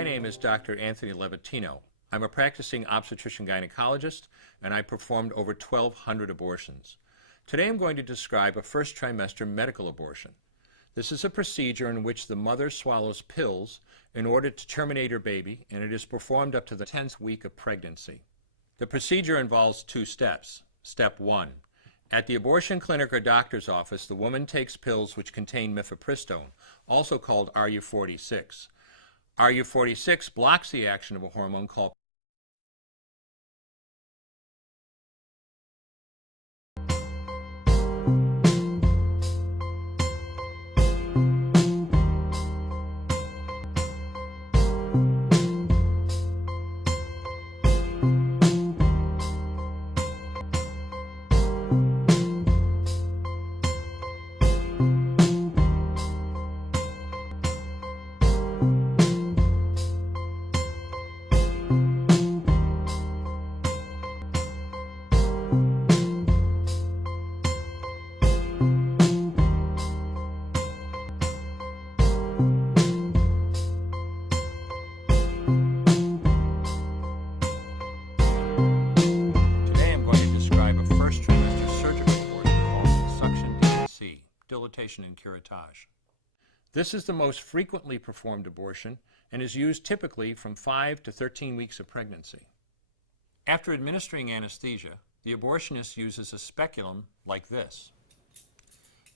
My name is Dr. Anthony Levatino. I'm a practicing obstetrician gynecologist, and I performed over 1,200 abortions. Today I'm going to describe a first trimester medical abortion. This is a procedure in which the mother swallows pills in order to terminate her baby, and it is performed up to the 10th week of pregnancy. The procedure involves 2 steps. Step 1. At the abortion clinic or doctor's office, the woman takes pills which contain mifepristone, also called RU46. RU46 blocks the action of a hormone called dilatation and curettage. This is the most frequently performed abortion and is used typically from 5 to 13 weeks of pregnancy. After administering anesthesia, the abortionist uses a speculum like this.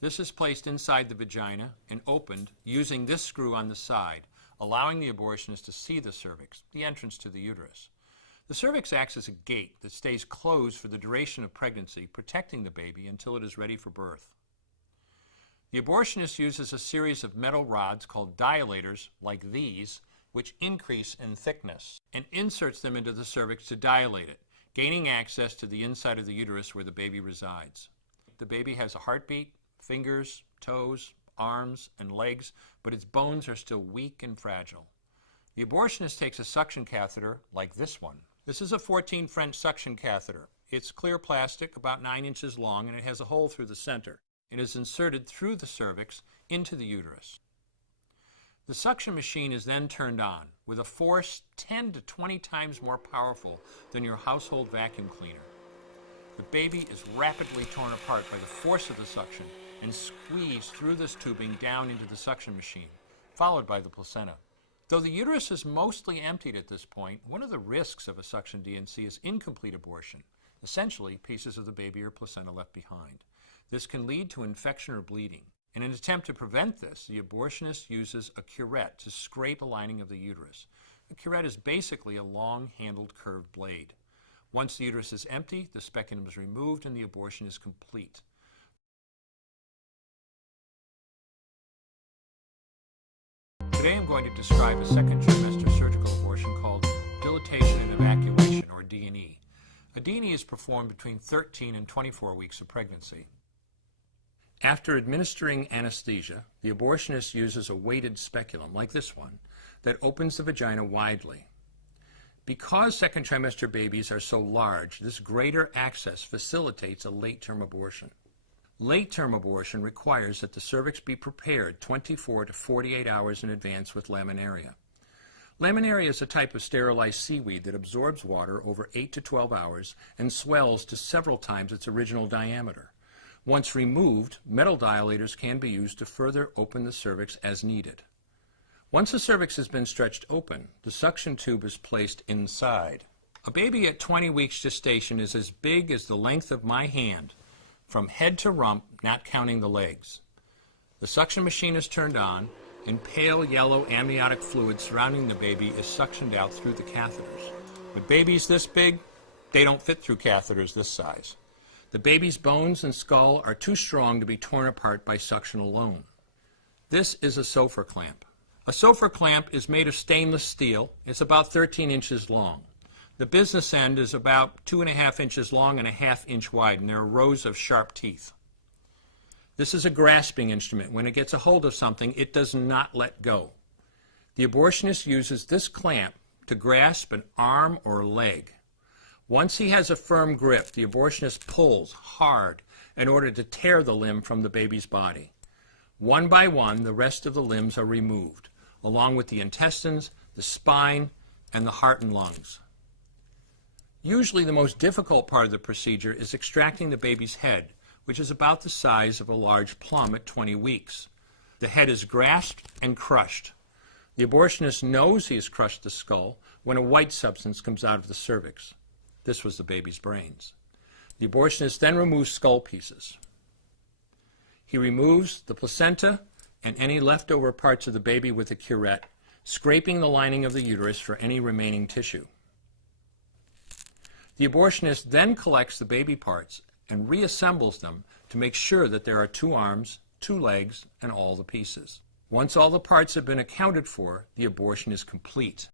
This is placed inside the vagina and opened using this screw on the side, allowing the abortionist to see the cervix, the entrance to the uterus. The cervix acts as a gate that stays closed for the duration of pregnancy, protecting the baby until it is ready for birth. The abortionist uses a series of metal rods called dilators, like these, which increase in thickness, and inserts them into the cervix to dilate it, gaining access to the inside of the uterus where the baby resides. The baby has a heartbeat, fingers, toes, arms, and legs, but its bones are still weak and fragile. The abortionist takes a suction catheter like this one. This is a 14 French suction catheter. It's clear plastic, about 9 inches long, and it has a hole through the center. It is inserted through the cervix into the uterus. The suction machine is then turned on with a force 10 to 20 times more powerful than your household vacuum cleaner. The baby is rapidly torn apart by the force of the suction and squeezed through this tubing down into the suction machine, followed by the placenta. Though the uterus is mostly emptied at this point, one of the risks of a suction D&C is incomplete abortion, essentially pieces of the baby or placenta left behind. This can lead to infection or bleeding. In an attempt to prevent this, the abortionist uses a curette to scrape a lining of the uterus. A curette is basically a long-handled curved blade. Once the uterus is empty, the speculum is removed and the abortion is complete. Today I'm going to describe a second trimester surgical abortion called dilatation and evacuation, or D&E. A D&E is performed between 13 and 24 weeks of pregnancy. After administering anesthesia, the abortionist uses a weighted speculum, like this one, that opens the vagina widely. Because second trimester babies are so large, this greater access facilitates a late-term abortion. Late-term abortion requires that the cervix be prepared 24 to 48 hours in advance with laminaria. Laminaria is a type of sterilized seaweed that absorbs water over 8 to 12 hours and swells to several times its original diameter. Once removed, metal dilators can be used to further open the cervix as needed. Once the cervix has been stretched open, the suction tube is placed inside. A baby at 20 weeks gestation is as big as the length of my hand, from head to rump, not counting the legs. The suction machine is turned on, and pale yellow amniotic fluid surrounding the baby is suctioned out through the catheters. With babies this big, they don't fit through catheters this size. The baby's bones and skull are too strong to be torn apart by suction alone. This is a Sofer clamp. A Sofer clamp is made of stainless steel. It's about 13 inches long. The business end is about 2.5 inches long and 1/2 inch wide, and there are rows of sharp teeth. This is a grasping instrument. When it gets a hold of something, it does not let go. The abortionist uses this clamp to grasp an arm or leg. Once he has a firm grip, the abortionist pulls hard in order to tear the limb from the baby's body. One by one, the rest of the limbs are removed, along with the intestines, the spine, and the heart and lungs. Usually the most difficult part of the procedure is extracting the baby's head, which is about the size of a large plum at 20 weeks. The head is grasped and crushed. The abortionist knows he has crushed the skull when a white substance comes out of the cervix. This was the baby's brains. The abortionist then removes skull pieces. He removes the placenta and any leftover parts of the baby with a curette, scraping the lining of the uterus for any remaining tissue. The abortionist then collects the baby parts and reassembles them to make sure that there are 2 arms, 2 legs, and all the pieces. Once all the parts have been accounted for, the abortion is complete.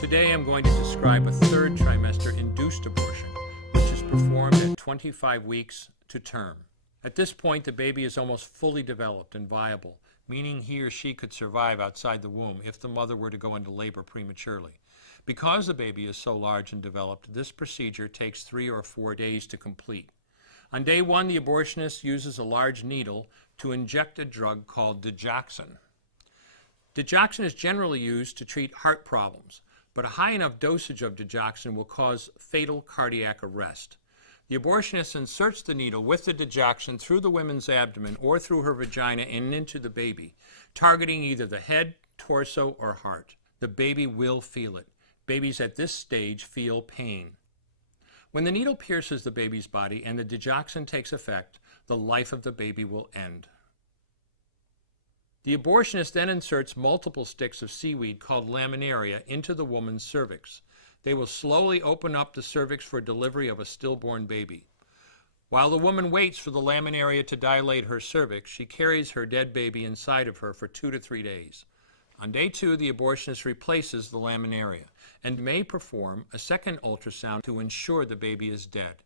Today I'm going to describe a 3rd trimester induced abortion, which is performed at 25 weeks to term. At this point, the baby is almost fully developed and viable, meaning he or she could survive outside the womb if the mother were to go into labor prematurely. Because the baby is so large and developed, this procedure takes 3 or 4 days to complete. On day 1, the abortionist uses a large needle to inject a drug called digoxin. Digoxin is generally used to treat heart problems, but a high enough dosage of digoxin will cause fatal cardiac arrest. The abortionist inserts the needle with the digoxin through the woman's abdomen or through her vagina and into the baby, targeting either the head, torso, or heart. The baby will feel it. Babies at this stage feel pain. When the needle pierces the baby's body and the digoxin takes effect, the life of the baby will end. The abortionist then inserts multiple sticks of seaweed called laminaria into the woman's cervix. They will slowly open up the cervix for delivery of a stillborn baby. While the woman waits for the laminaria to dilate her cervix, she carries her dead baby inside of her for 2 to 3 days. On day 2, the abortionist replaces the laminaria and may perform a second ultrasound to ensure the baby is dead.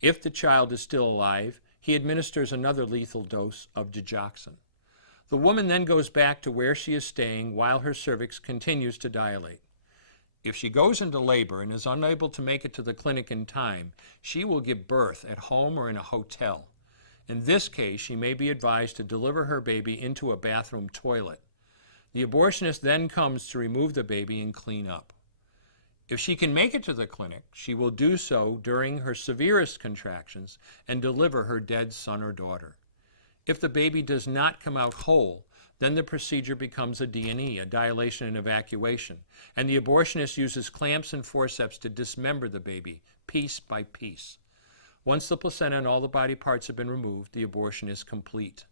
If the child is still alive, he administers another lethal dose of digoxin. The woman then goes back to where she is staying while her cervix continues to dilate. If she goes into labor and is unable to make it to the clinic in time, she will give birth at home or in a hotel. In this case, she may be advised to deliver her baby into a bathroom toilet. The abortionist then comes to remove the baby and clean up. If she can make it to the clinic, she will do so during her severest contractions and deliver her dead son or daughter. If the baby does not come out whole, then the procedure becomes a D&E, a dilation and evacuation, and the abortionist uses clamps and forceps to dismember the baby, piece by piece. Once the placenta and all the body parts have been removed, the abortion is complete.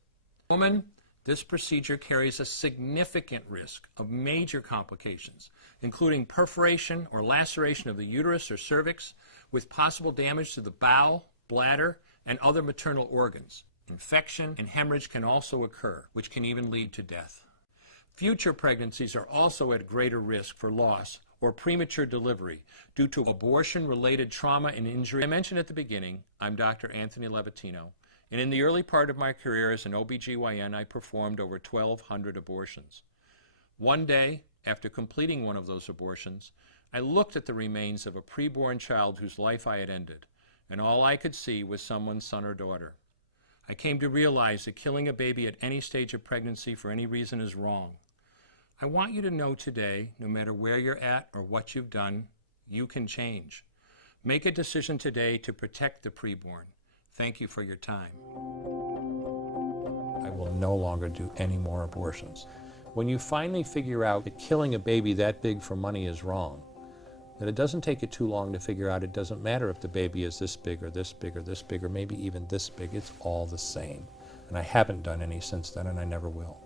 Woman, this procedure carries a significant risk of major complications, including perforation or laceration of the uterus or cervix, with possible damage to the bowel, bladder, and other maternal organs. Infection and hemorrhage can also occur, which can even lead to death. Future pregnancies are also at greater risk for loss or premature delivery due to abortion-related trauma and injury. As I mentioned at the beginning, I'm Dr. Anthony Levatino, and in the early part of my career as an OBGYN, I performed over 1,200 abortions. One day, after completing one of those abortions, I looked at the remains of a preborn child whose life I had ended, and all I could see was someone's son or daughter. I came to realize that killing a baby at any stage of pregnancy for any reason is wrong. I want you to know today, no matter where you're at or what you've done, you can change. Make a decision today to protect the preborn. Thank you for your time. I will no longer do any more abortions. When you finally figure out that killing a baby that big for money is wrong, that it doesn't take you too long to figure out it doesn't matter if the baby is this big or this big or this big or maybe even this big, it's all the same. And I haven't done any since then, and I never will.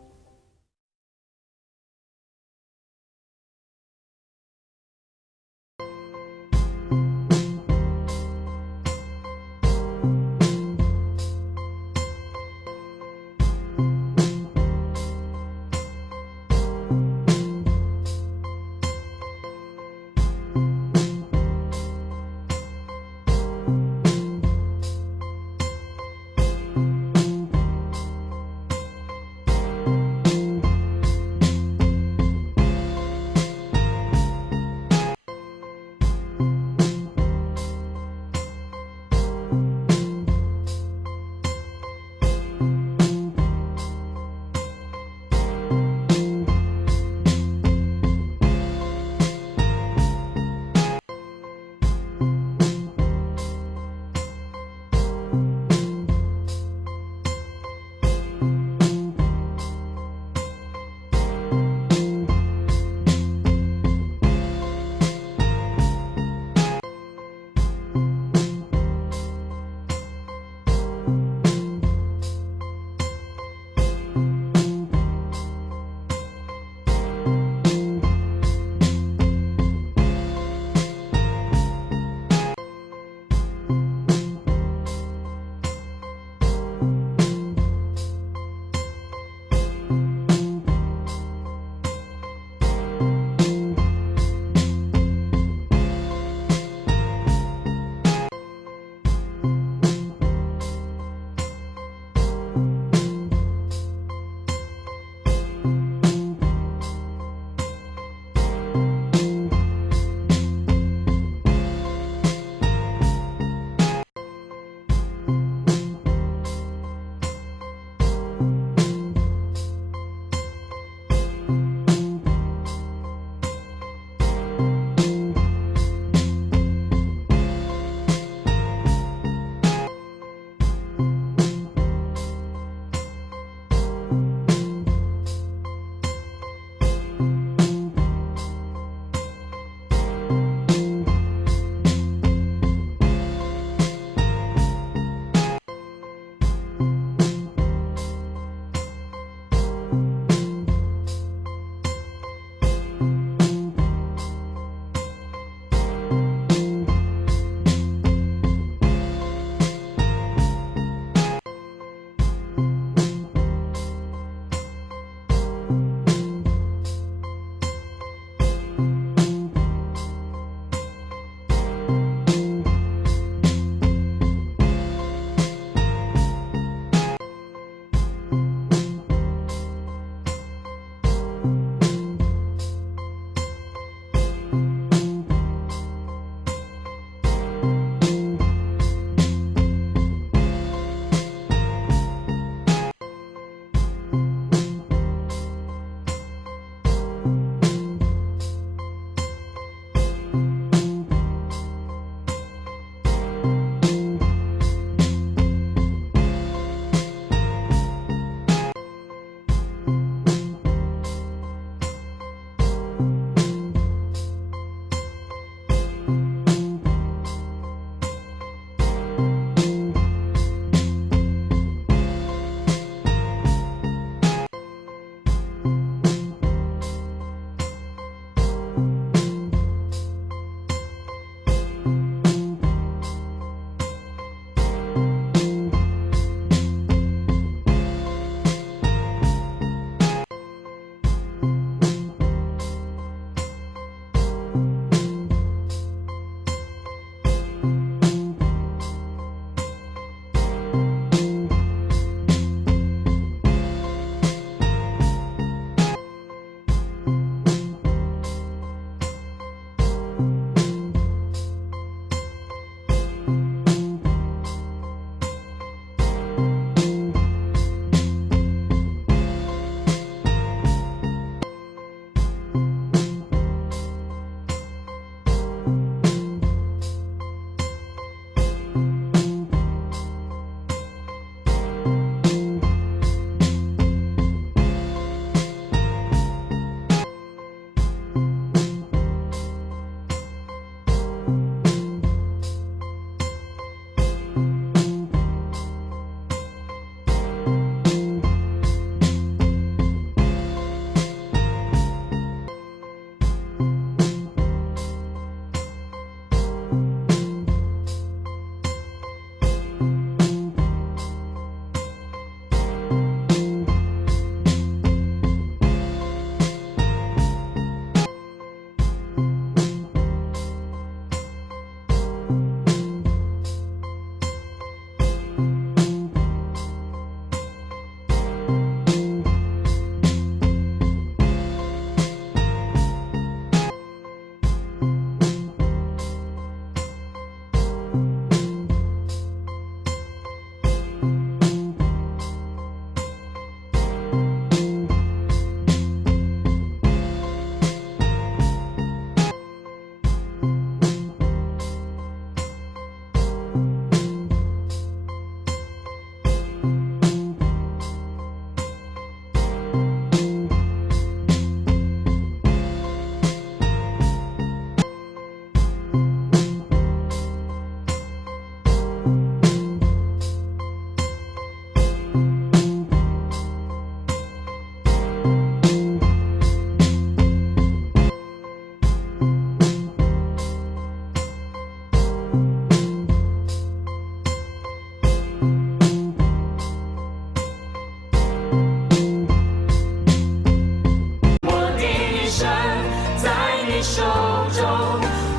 中，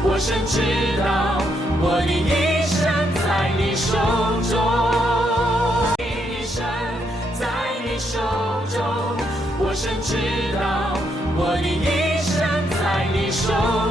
我深知道我的一生在你手中，一生在你手中，我深知道我的一生在你手中。